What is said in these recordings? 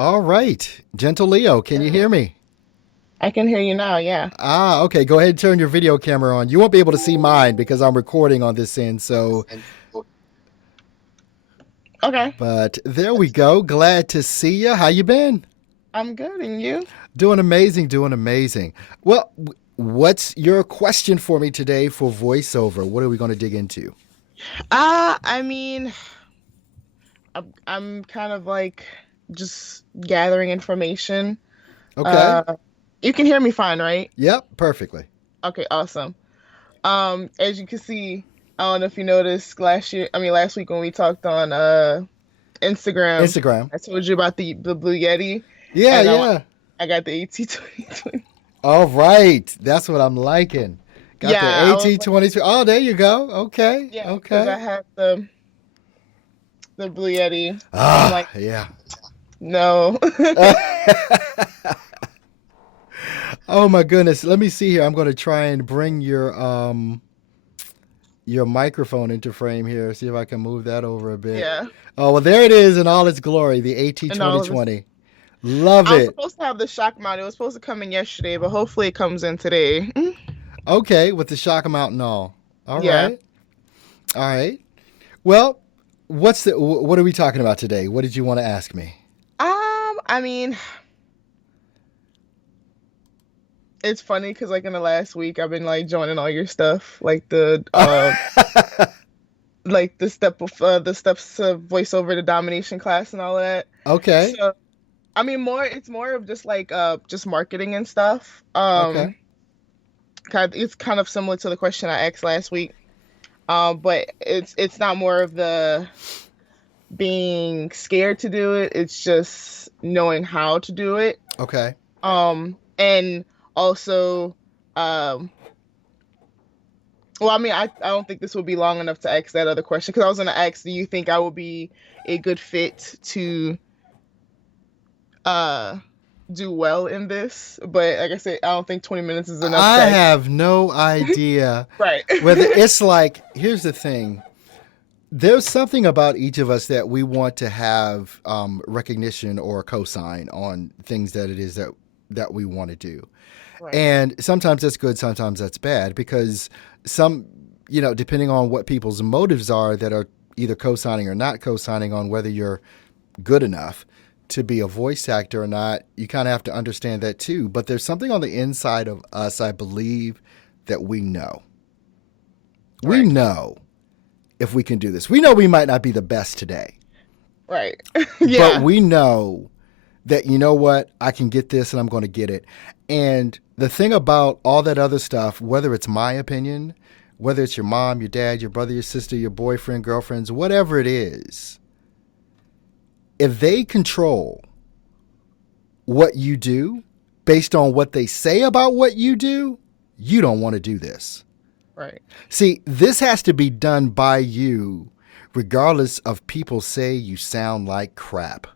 All right. Gentle Leo, can you hear me? I can hear you now, yeah. Okay. Go ahead and turn your video camera on. You won't be able to see mine because I'm recording on this end. Okay. But there we go. Glad to see you. How you been? I'm good, and you? Doing amazing, doing amazing. Well, what's your question for me today for voiceover? What are we going to dig into? I mean, I'm kind of like just gathering information. Okay. Uh, you can hear me fine, right? Yep, perfectly. Okay, awesome. As you can see, I don't know if you noticed last week when we talked on Instagram, Instagram. I told you about the Blue Yeti, Yeah, and yeah. I got the AT 2020. All right. That's what I'm liking. Got the Yeah, I was like, AT-22. Oh, there you go. Okay, yeah, because I okay. had the Blue Yeti. I'm Ah, like, yeah. no. Oh my goodness. Let me see here. I'm going to try and bring your microphone into frame here. See if I can move that over a bit. Yeah, Oh, well there it is in all its glory, the and all of this. AT-2020. Love I was it. supposed to have the shock mount. It was supposed to come in yesterday, but hopefully it comes in today. Okay, with the shock amount and all. All Yeah. right. All right. Well, what are we talking about today? What did you want to ask me? I mean, it's funny because like in the last week, I've been like joining all your stuff, like the steps of voiceover to domination class and all of that. Okay. So I mean, it's more of just like just marketing and stuff. Okay. It's kind of similar to the question I asked last week. But it's not more of the being scared to do it. It's just knowing how to do it. Okay. And also, um, well, I mean, I don't think this will be long enough to ask that other question because I was going to ask, do you think I will be a good fit to uh do well in this? But like I said, I don't think 20 minutes is enough to I ask. have no idea Right. whether it's like, here's the thing. There's something about each of us that we want to have recognition or cosign on things that it is that we want to do. Right. And sometimes that's good, sometimes that's bad because some, depending on what people's motives are that are either co-signing or not co-signing on whether you're good enough to be a voice actor or not, you kind of have to understand that too. But there's something on the inside of us, I believe, that we know. We Right. know if we can do this. We know we might not be the best today, Right. but Yeah. we know that, you know what, I can get this and I'm going to get it. And the thing about all that other stuff, whether it's my opinion, whether it's your mom, your dad, your brother, your sister, your boyfriend, girlfriends, whatever it is, if they control what you do based on what they say about what you do, you don't want to do this. Right. See, this has to be done by you, regardless of people say you sound like crap.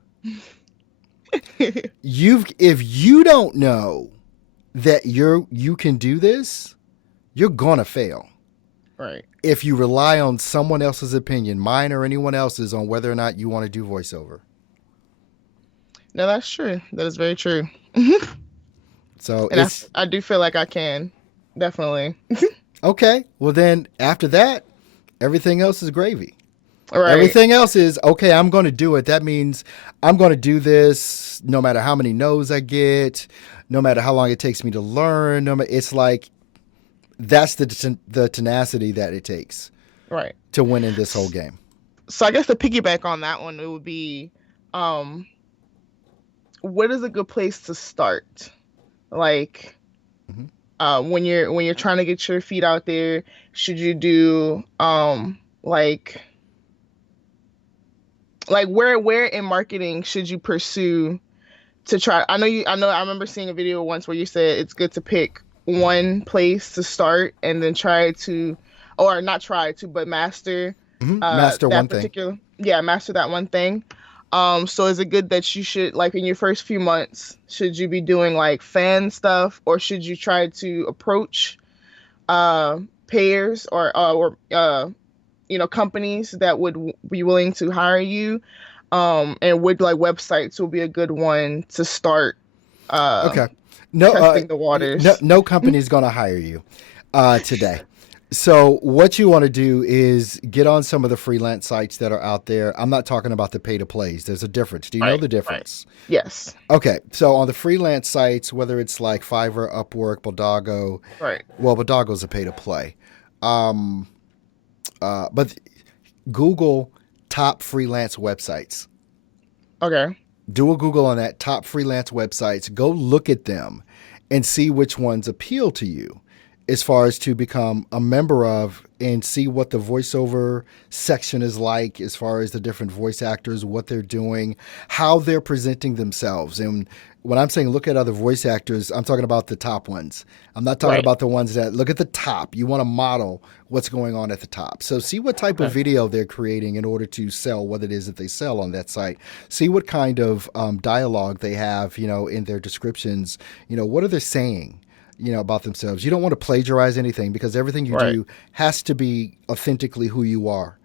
If you don't know that you can do this, you're gonna fail. Right. If you rely on someone else's opinion, mine or anyone else's, on whether or not you want to do voiceover. No, that's true. That is very true. So And it's I do feel like I can. Definitely. okay. Well, then after that, everything else is gravy. Right. Everything else is okay. I'm going to do it. That means I'm going to do this no matter how many no's I get, no matter how long it takes me to learn. It's like that's the tenacity that it takes Right. to win in this whole game. So I guess to piggyback on that one, it would be, um, what is a good place to start? Like, Mm-hmm. when you're trying to get your feet out there, should you do like where in marketing should you pursue to try? I remember seeing a video once where you said it's good to pick one place to start and then try to, or not try to, but master Mm-hmm. Master one thing. master that one thing. So is it good that you should, like, in your first few months, should you be doing like fan stuff, or should you try to approach payers or companies that would be willing to hire you? And would like websites will be a good one to start Okay. No, testing the no, waters. no company is going to hire you today. So what you want to do is get on some of the freelance sites that are out there. I'm not talking about the pay to plays. There's a difference. Do you know Right, the right. difference? Yes. Okay. So on the freelance sites, whether it's like Fiverr, Upwork, Bodago, Right. well, Bodago's a pay to play. Um, but Google top freelance websites. Okay. Do a Google on that, top freelance websites. Go look at them and see which ones appeal to you as far as to become a member of, and see what the voiceover section is like as far as the different voice actors, what they're doing, how they're presenting themselves. And when I'm saying look at other voice actors, I'm talking about the top ones. I'm not talking Right. about the ones that look at the top. You want to model what's going on at the top. So see what type of Okay. video they're creating in order to sell what it is that they sell on that site. See what kind of dialogue they have, in their descriptions. What are they saying? About themselves. You don't want to plagiarize anything because everything you Right. do has to be authentically who you are.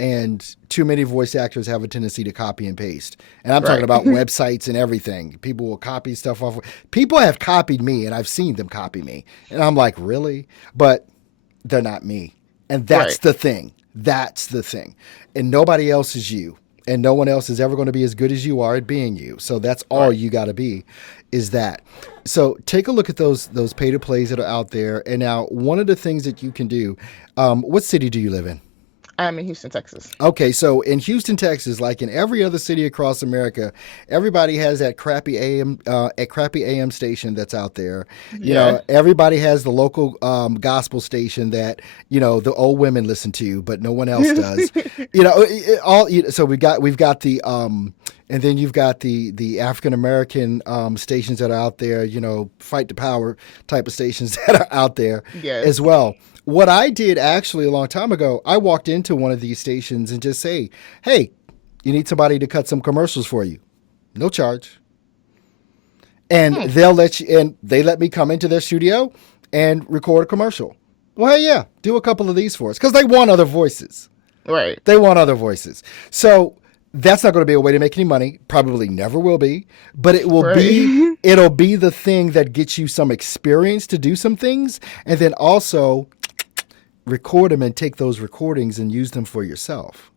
And too many voice actors have a tendency to copy and paste. And I'm talking Right. about websites and everything. People will copy stuff off. People have copied me, and I've seen them copy me. And I'm like, really? But they're not me. And that's Right. the thing. That's the thing. And nobody else is you. And no one else is ever going to be as good as you are at being you. So that's all Right. you got to be, is that. So take a look at those pay to plays that are out there. And now one of the things that you can do. What city do you live in? I'm in Houston, Texas. Okay, so in Houston, Texas, like in every other city across America, everybody has that crappy AM station that's out there. Yeah. Everybody has the local gospel station that the old women listen to, but no one else does. So we've got the and then you've got the African American stations that are out there. Fight the power type of stations that are out there as Yes. well. What I did actually a long time ago, I walked into one of these stations and just say, "Hey, you need somebody to cut some commercials for you, no charge." And Hmm. they let me come into their studio and record a commercial. Well, hey, yeah, do a couple of these for us because they want other voices. Right. They want other voices. So that's not going to be a way to make any money. Probably never will be. But it will be. Right. It'll be the thing that gets you some experience to do some things, and then also record them and take those recordings and use them for yourself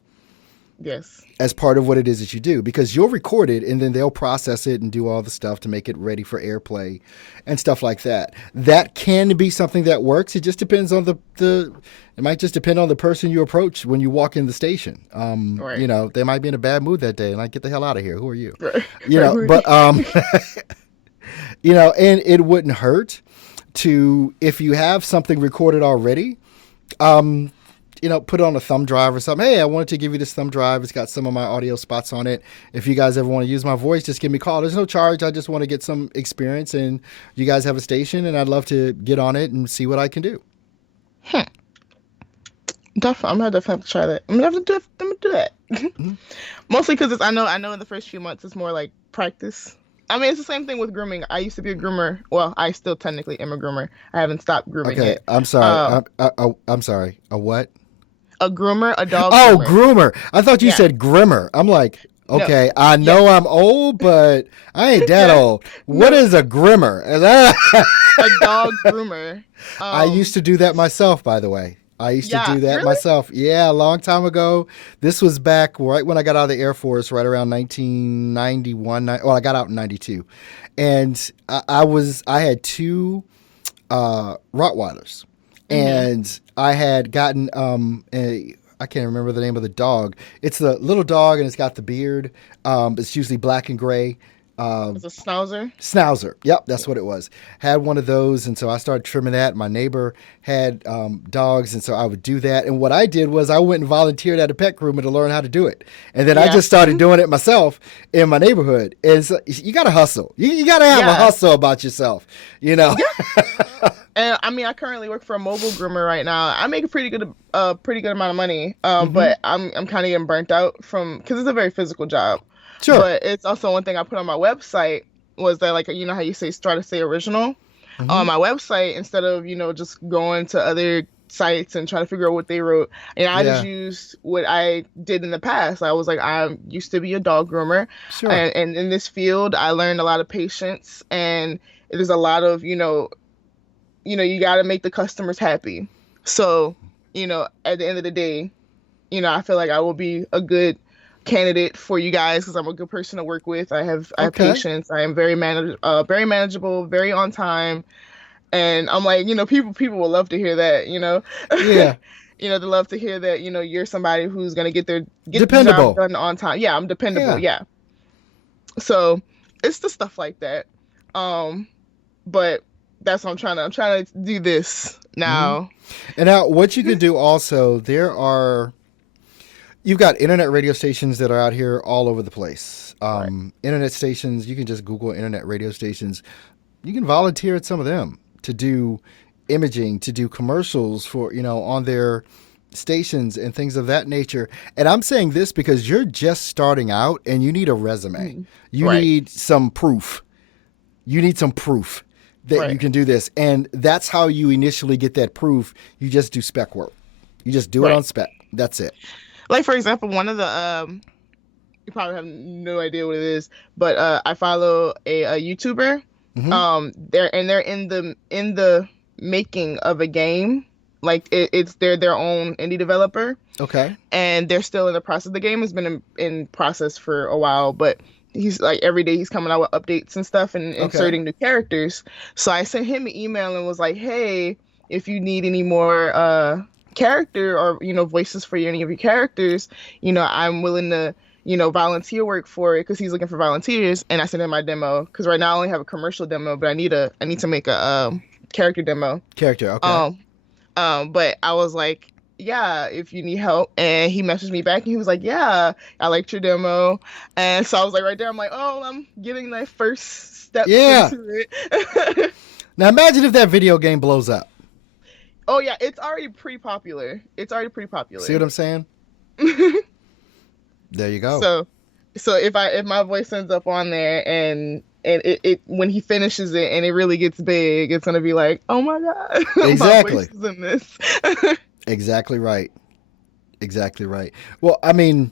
Yes. as part of what it is that you do, because you'll record it and then they'll process it and do all the stuff to make it ready for airplay and stuff like that. That can be something that works. It just depends on it might just depend on the person you approach when you walk in the station. Right. They might be in a bad mood that day and like, get the hell out of here. Who are you? Right. But and it wouldn't hurt to, if you have something recorded already, put it on a thumb drive or something. Hey, I wanted to give you this thumb drive. It's got some of my audio spots on it. If you guys ever want to use my voice, just give me a call. There's no charge. I just want to get some experience, and you guys have a station, and I'd love to get on it and see what I can do. I'm gonna definitely have to try that. I'm gonna do that. Mm-hmm. Mostly because I know in the first few months it's more like practice. I mean, it's the same thing with grooming. I used to be a groomer. Well, I still technically am a groomer. I haven't stopped grooming Okay, yet. I'm sorry. Um, I'm sorry. A what? a groomer, a dog Oh, groomer. groomer. I thought you Yeah. said grimmer. I'm like, No. okay, I know I'm old, but I ain't that old. What No. is a grimmer? A dog groomer. I used to do that myself, by the way. I used to Yeah, do that really? myself. Yeah, a long time ago. This was back right when I got out of the Air Force, right around 1991. Well, I got out in 92. And I had two Rottweilers. And I had gotten I can't remember the name of the dog. It's the little dog and it's got the beard. It's usually black and gray. It's a schnauzer. Schnauzer. Yep, that's what it was. Had one of those, and so I started trimming that. My neighbor had dogs, and so I would do that. And what I did was I went and volunteered at a pet groomer to learn how to do it. And then I Yeah. just started doing it myself in my neighborhood. And so you got to hustle. You got to have a Yeah. hustle about yourself, And I mean, I currently work for a mobile groomer right now. I make a pretty good amount of money. Mm-hmm. But I'm kind of getting burnt out because it's a very physical job. Sure. But it's also one thing I put on my website was that, like, you know how you try to say original. Mhm. On my website, instead of just going to other sites and trying to figure out what they wrote. And I just Yeah. used what I did in the past. I was like, I used to be a dog groomer, Sure. and in this field, I learned a lot of patience, and it is a lot of, you got to make the customers happy. So, at the end of the day, I feel like I will be a good candidate for you guys because I'm a good person to work with. I have Okay. patience. I am very manageable, very on time, and I'm like, people will love to hear that. Yeah. They love to hear that, you're somebody who's gonna get the job Dependable. done on time. Yeah, I'm dependable. Yeah. Yeah. So it's the stuff like that. Um, but that's what I'm trying to do this Hmm. now. And now, what you can do also, you've got internet radio stations that are out here all over the place. Right. Internet stations, you can just Google internet radio stations. You can volunteer at some of them to do imaging, to do commercials for, on their stations and things of that nature. And I'm saying this because you're just starting out and you need a resume. Mhm. You Right. need some proof. You need some proof that you Right. can do this. And that's how you initially get that proof. You just do spec work. You just do it Right. on spec. That's it. Like for example, one of the you probably have no idea what it is, but I follow a YouTuber. Hmm. They're in the making of a game. Like it's they're their own indie developer, Okay. and they're still in the process. The game has been in process for a while, but he's like every day he's coming out with updates and stuff and Okay. inserting new characters. So I sent him an email and was like, hey, if you need any more character or voices for any of your characters, I'm willing to volunteer work for it because he's looking for volunteers. And I sent him my demo because right now I only have a commercial demo, but I need to make a character demo. Character. Okay. Um, but I was like, yeah, if you need help. And he messaged me back and he was like, yeah, I liked your demo. And so I was like, right there, I'm like, oh, I'm getting my first steps Yeah. into it. Now imagine if that video game blows up. Oh, yeah, it's already pretty popular. It's already pretty See what popular. I'm saying? There you go. So, so if my voice ends up on there and it when he finishes it and it really gets big, it's gonna be like, oh my God, my Exactly. voice is in this. Exactly right. Exactly right. Well, I mean,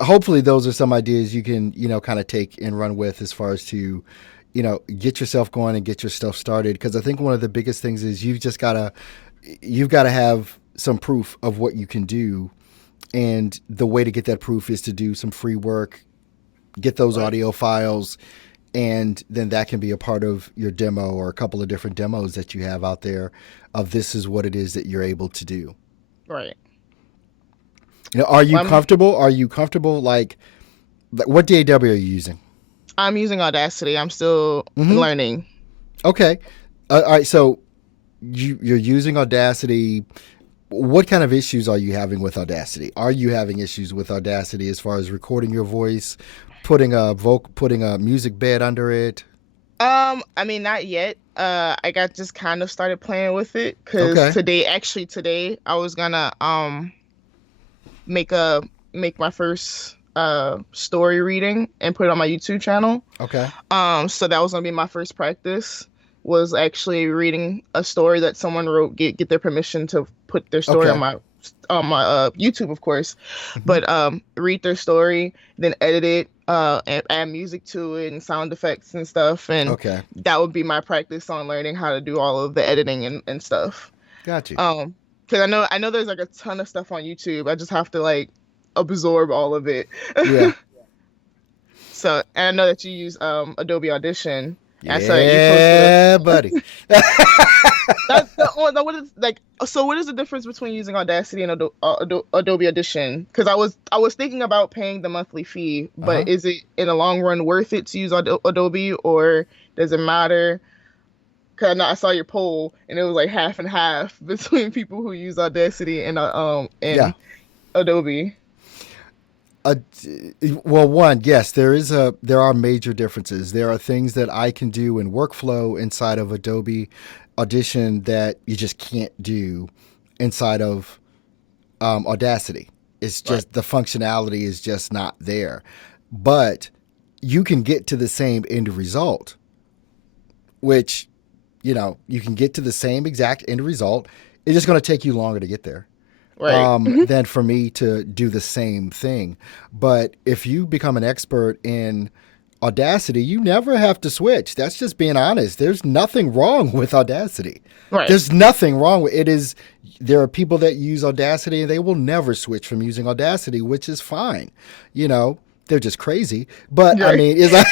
hopefully those are some ideas you can, kind of take and run with as far as to, get yourself going and get your stuff started. Because I think one of the biggest things is you've got to have some proof of what you can do, and the way to get that proof is to do some free work, get those Right, audio files, and then that can be a part of your demo or a couple of different demos that you have out there of this is what it is that you're able to do. right. Are you Well, comfortable? Are you comfortable? Like what DAW are you using? I'm using Audacity. I'm still Hmm. learning. Okay. All right. So you're using Audacity. What kind of issues are you having with Audacity? Are you having issues with Audacity as far as recording your voice, putting a music bed under it? I mean, not yet. I got just kind of started playing with it because Okay. today, I was gonna make a make my first story reading and put it on my YouTube channel. Okay. So that was gonna be my first practice was actually reading a story that someone wrote, get their permission to put their story Okay. on my YouTube, of course, Hmm. but read their story, then edit it, and add music to it and sound effects and stuff, and Okay. that would be my practice on learning how to do all of the editing and stuff. Got you. Because I know there's like a ton of stuff on YouTube. I just have to like absorb all of it. Yeah. So, and I know that you use Adobe Audition. I saw that you posted a Yeah, buddy. what is like so what is the difference between using Audacity and Adobe Audition? Because I was thinking about paying the monthly fee, Uh-huh. but is it in the long run worth it to use Adobe, or does it matter? Because I saw your poll and it was like half and half between people who use Audacity Yeah. and Adobe. Uh, well, one, yes, there are major differences. There are things that I can do in workflow inside of Adobe Audition that you just can't do inside of Audacity. It's Right. just the functionality is just not there. But you can get to the same end which you can get to the same exact end result It's just going to take you longer to get there Right. than for me to do the same thing. But if you become an expert in Audacity, you never have to switch. That's just being honest. There's nothing wrong with Audacity. Right. There's nothing wrong with it. Is there are people that use Audacity and they will never switch from using Audacity, which is fine. You know, they're just crazy. But I Right. mean, it's like,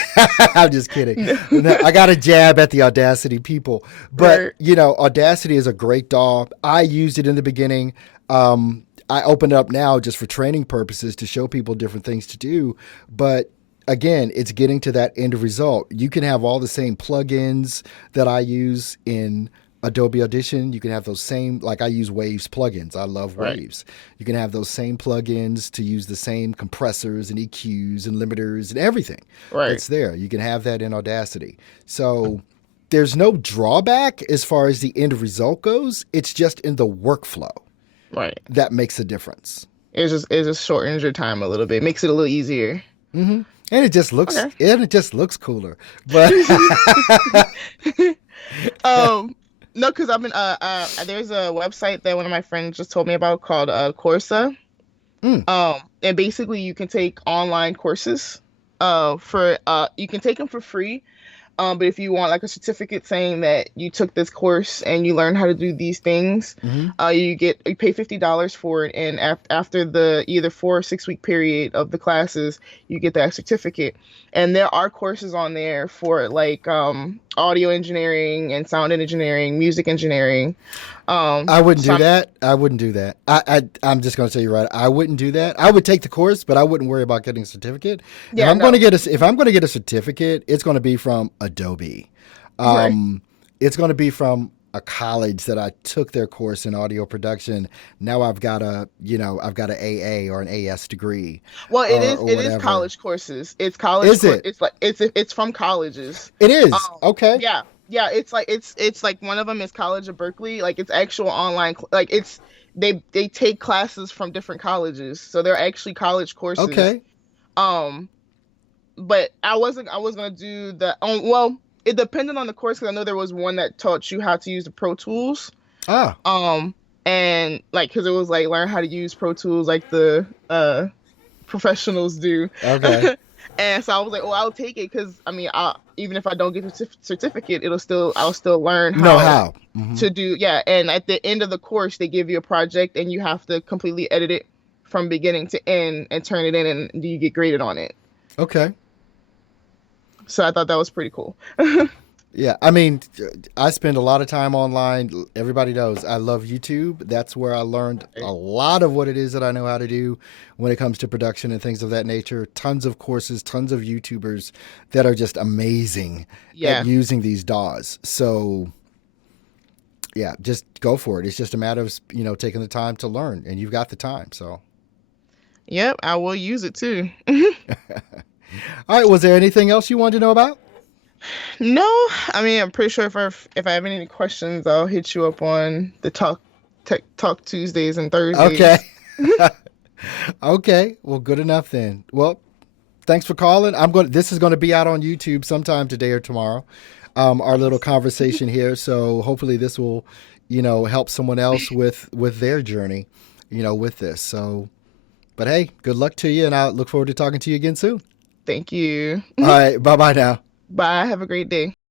I'm just kidding. No, I got a jab at the Audacity people. But, Right. you know, Audacity is a great DAW. I used it in the beginning. I open it up now just for training purposes to show people different things to do. But again, it's getting to that end result. You can have all the same plugins that I use in Adobe Audition. You can have those same, like I use Waves plugins. I love Right. Waves. You can have those same plugins to use the same compressors and EQs and limiters and everything. Right. It's there. You can have that in Audacity. So there's no drawback as far as the end result goes. It's just in the workflow Right. that makes a difference. It just shortens your time a little bit, makes it a little easier. And it just looks Okay. and it just looks cooler. But No, because I've been there's a website that one of my friends just told me about called Coursera. Mm. And basically you can take online courses. For you can take them for free. But if you want like a certificate saying that you took this course and you learned how to do these things, you pay $50 for it, and after the either 4 or 6 week period of the classes, you get that certificate. And there are courses on there for like audio engineering and sound engineering, music engineering. I wouldn't So do that. I wouldn't do that. I'm just going to tell you right. I wouldn't do that. I would take the course, but I wouldn't worry about getting a certificate. Yeah, if I'm going no. to get if I'm going to get a certificate, it's going to be from Adobe. Right. It's going to be from a college that I took their course in audio production. Now I've got I've got an AA or an AS degree Well, or it is whatever. college courses. It's college Is it? it's like it's from colleges. It is. Um, Okay. yeah, yeah. It's like one of them is College of Berkeley. Like it's actual online. Like it's they take classes from different colleges, so they're actually college courses. Okay. Um, but I was gonna do the well. It depended on the course because I know there was one that taught you how to use the Pro Tools. Ah. And like because it was like learn how to use Pro Tools like the professionals do. Okay. And so I was like, oh, I'll take it because I mean, even if I don't get a certificate, I'll still learn Know how how. to do. Yeah, and at the end of the course, they give you a project, and you have to completely edit it from beginning to end and turn it in, and you get graded on it. Okay. So I thought that was pretty cool. Yeah, I mean, I spend a lot of time online. Everybody knows I love YouTube. That's where I learned a lot of what it is that I know how to do when it comes to production and things of that nature. Tons of courses, tons of YouTubers that are just amazing Yeah. at using these DAWs. So, yeah, just go for it. It's just a matter of, taking the time to learn, and you've got the time. So, Yep, I will use it too. all right, was there anything else you wanted to know about? No, I mean, I'm pretty sure if I have any questions, I'll hit you up on the Talk Tuesdays and Okay. Thursdays. Okay. Well, good enough then. Well, thanks for calling. This is going to be out on YouTube sometime today or tomorrow. Our little conversation here. So hopefully this will, help someone else with their journey, with this. So, but hey, good luck to you, and I look forward to talking to you again soon. Thank you. All right. Bye bye now. Bye. Have a great day.